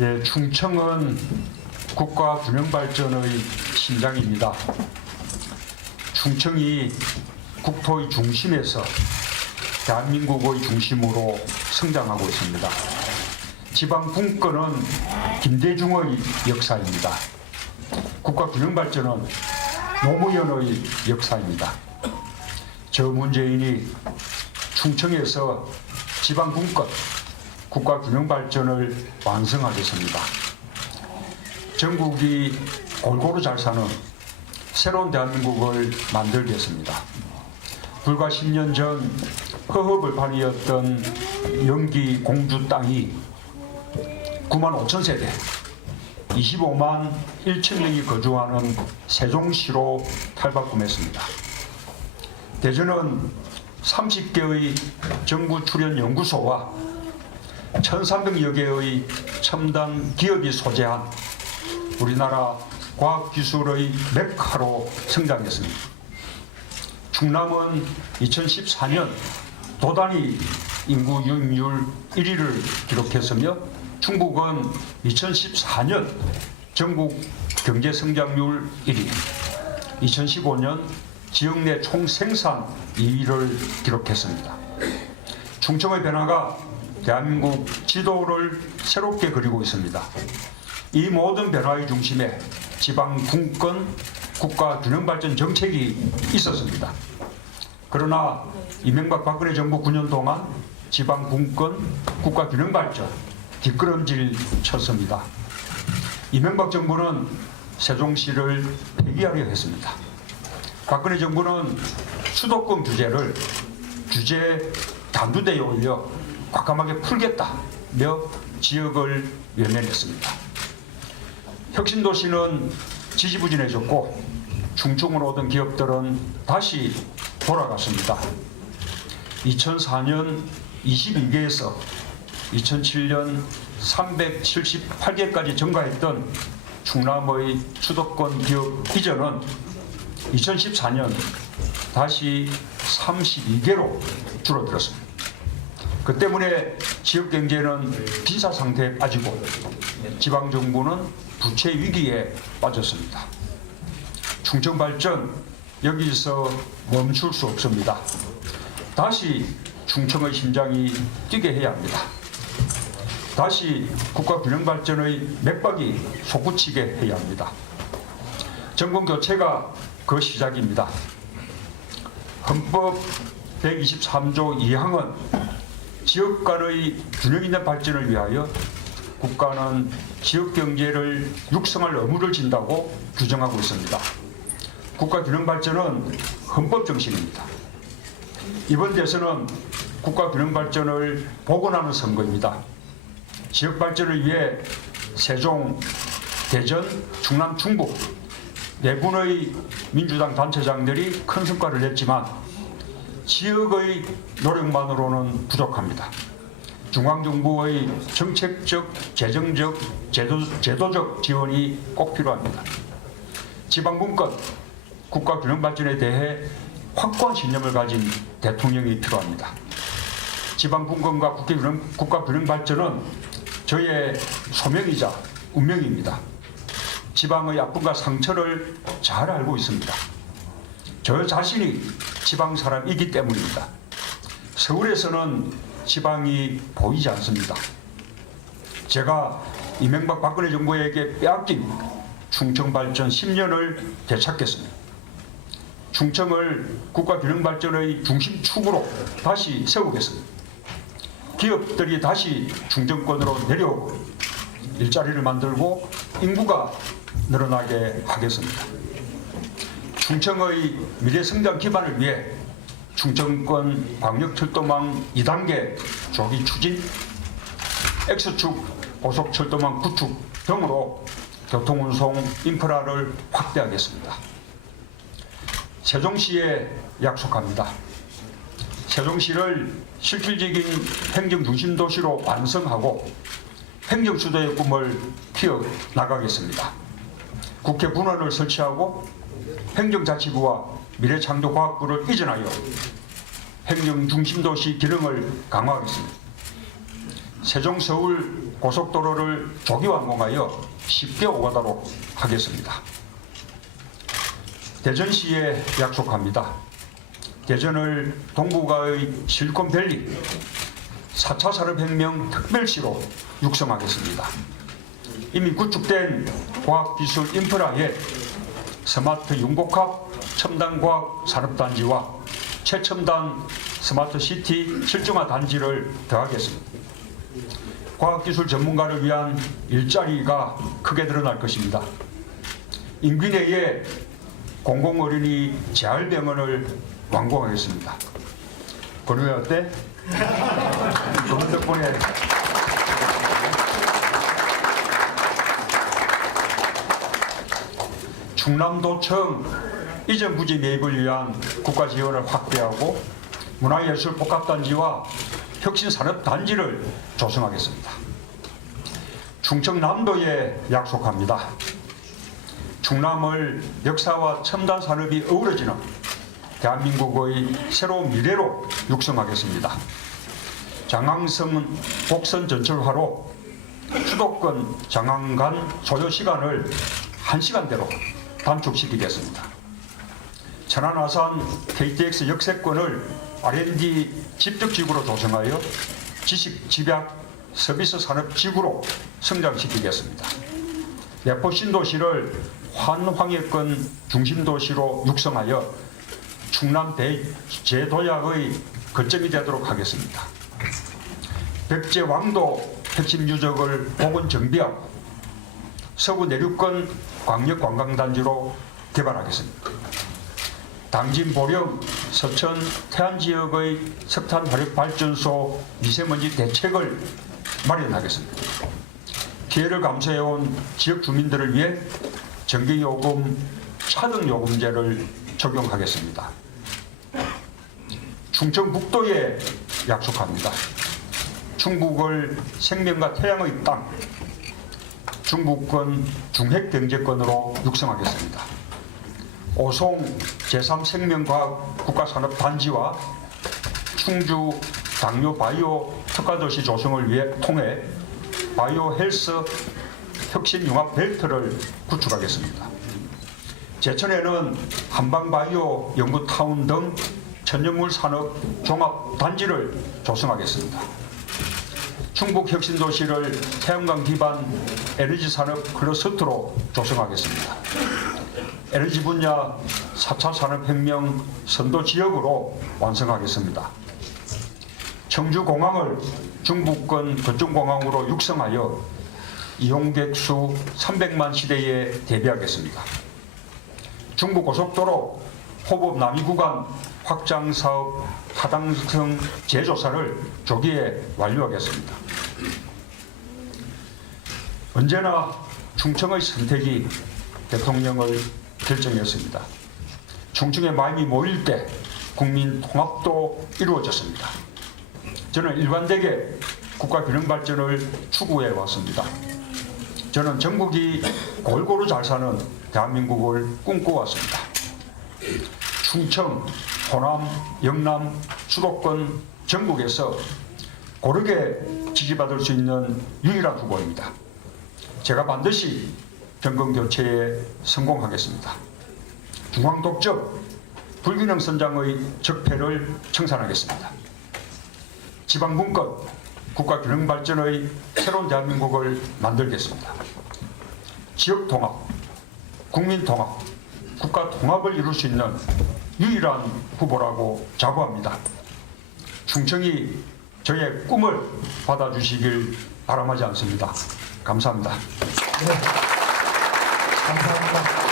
예, 충청은 국가 균형 발전의 심장입니다. 충청이 국토의 중심에서 대한민국의 중심으로 성장하고 있습니다. 지방 분권은 김대중의 역사입니다. 국가 균형 발전은 노무현의 역사입니다. 저 문재인이 충청에서 지방 분권, 국가 균형 발전을 완성하겠습니다. 전국이 골고루 잘 사는 새로운 대한민국을 만들겠습니다. 불과 10년 전 허허벌판이었던 영기 공주 땅이 9만 5천 세대, 25만 1천 명이 거주하는 세종시로 탈바꿈했습니다. 대전은 30개의 정부 출연 연구소와 1,300여 개의 첨단 기업이 소재한 우리나라 과학기술의 메카로 성장했습니다. 충남은 2014년 도단위 인구 유입률 1위를 기록했으며 충북은 2014년 전국 경제 성장률 1위, 2015년 지역 내 총생산 2위를 기록했습니다. 충청의 변화가 대한민국 지도를 새롭게 그리고 있습니다. 이 모든 변화의 중심에 지방 분권, 국가 균형 발전 정책이 있었습니다. 그러나 이명박 박근혜 정부 9년 동안 지방 분권, 국가 균형 발전 뒷걸음질 쳤습니다. 이명박 정부는 세종시를 폐기하려 했습니다. 박근혜 정부는 수도권 규제를 규제 단두대에 올려 과감하게 풀겠다며 지역을 외면했습니다. 혁신도시는 지지부진해졌고 충청으로 오던 기업들은 다시 돌아갔습니다. 2004년 22개에서 2007년 378개까지 증가했던 충남의 수도권 기업 이전은 2014년 다시 32개로 줄어들었습니다. 그 때문에 지역 경제는 빈사 상태에 빠지고 지방 정부는 부채 위기에 빠졌습니다. 충청 발전 여기서 멈출 수 없습니다. 다시 충청의 심장이 뛰게 해야 합니다. 다시 국가 균형 발전의 맥박이 솟구치게 해야 합니다. 정권 교체가 그 시작입니다. 헌법 123조 2항은 지역 간의 균형 있는 발전을 위하여 국가는 지역 경제를 육성할 의무를 진다고 규정하고 있습니다. 국가 균형 발전은 헌법 정신입니다. 이번 대선은 국가 균형 발전을 복원하는 선거입니다. 지역 발전을 위해 세종, 대전, 충남, 충북 내분의 민주당 단체장들이 큰 성과를 냈지만 지역의 노력만으로는 부족합니다. 중앙정부의 정책적, 재정적, 제도적 지원이 꼭 필요합니다. 지방분권, 국가균형 발전에 대해 확고한 신념을 가진 대통령이 필요합니다. 지방분권과 국가균형 발전은 저의 소명이자 운명입니다. 지방의 아픔과 상처를 잘 알고 있습니다. 저 자신이 지방 사람이기 때문입니다. 서울에서는 지방이 보이지 않습니다. 제가 이명박 박근혜 정부에게 빼앗긴 충청 발전 10년을 되찾겠습니다. 충청을 국가균형 발전의 중심축으로 다시 세우겠습니다. 기업들이 다시 충청권으로 내려오고 일자리를 만들고 인구가 늘어나게 하겠습니다. 충청의 미래 성장 기반을 위해 충청권 광역철도망 2단계 조기 추진, X축 고속철도망 구축 등으로 교통운송 인프라를 확대하겠습니다. 세종시에 약속합니다. 세종시를 실질적인 행정중심도시로 완성하고 행정수도의 꿈을 키워나가겠습니다. 국회 분원을 설치하고 행정자치부와 미래창조과학부를 이전하여 행정중심도시 기능을 강화하겠습니다. 세종, 서울 고속도로를 조기 완공하여 쉽게 오가도록 하겠습니다. 대전시에 약속합니다. 대전을 동북아의 실리콘밸리 4차 산업혁명 특별시로 육성하겠습니다. 이미 구축된 과학기술 인프라에 스마트 융복합 첨단과학 산업단지와 최첨단 스마트시티 실증화 단지를 더하겠습니다. 과학기술 전문가를 위한 일자리가 크게 늘어날 것입니다. 임기 내에 공공어린이 재활병원을 완공하겠습니다. 권우야 어때? 그분 덕분에 충남도청 이전 부지 매입을 위한 국가 지원을 확대하고 문화예술 복합단지와 혁신산업단지를 조성하겠습니다. 충청남도에 약속합니다. 충남을 역사와 첨단 산업이 어우러지는 대한민국의 새로운 미래로 육성하겠습니다. 장항성 복선 전철화로 수도권 장항 간 소요 시간을 1시간대로 단축시키겠습니다. 천안 아산 KTX 역세권을 R&D 집적지구로 조성하여 지식 집약 서비스 산업 지구로 성장시키겠습니다. 내포 신도시를 환황해권 중심도시로 육성하여 충남 제도약의 거점이 되도록 하겠습니다. 백제왕도 핵심 유적을 복원 정비하고 서구 내륙권 광역관광단지로 개발하겠습니다. 당진, 보령, 서천, 태안 지역의 석탄 화력 발전소 미세먼지 대책을 마련하겠습니다. 피해를 감수해온 지역 주민들을 위해 전기요금, 차등요금제를 적용하겠습니다. 충청북도에 약속합니다. 충북을 생명과 태양의 땅, 중부권 중핵경제권으로 육성하겠습니다. 오송 제3생명과학 국가산업단지와 충주 당뇨 바이오 특화도시 조성을 통해 바이오 헬스 혁신융합 벨트를 구축하겠습니다. 제천에는 한방바이오 연구타운 등 천연물 산업 종합단지를 조성하겠습니다. 충북혁신도시를 태양광 기반 에너지 산업 클러스터로 조성하겠습니다. 에너지 분야 4차 산업혁명 선도 지역으로 완성하겠습니다. 청주공항을 중부권 거점공항으로 육성하여 이용객 수 300만 시대에 대비하겠습니다. 중부고속도로 호법 남이 구간 확장 사업 타당성 재조사를 조기에 완료하겠습니다. 언제나 충청의 선택이 대통령을 결정했습니다. 충청의 마음이 모일 때 국민 통합도 이루어졌습니다. 저는 일관되게 국가 균형 발전을 추구해 왔습니다. 저는 전국이 골고루 잘 사는 대한민국을 꿈꿔왔습니다. 충청, 호남, 영남, 수도권 전국에서 고르게 지지받을 수 있는 유일한 후보입니다. 제가 반드시 정권 교체에 성공하겠습니다. 중앙 독적, 불균형 선장의 적폐를 청산하겠습니다. 지방 분권, 국가 균형 발전의 새로운 대한민국을 만들겠습니다. 지역 통합, 국민 통합, 국가 통합을 이룰 수 있는 유일한 후보라고 자부합니다. 충청이 저의 꿈을 받아주시길 바람하지 않습니다. 감사합니다. 네, 감사합니다.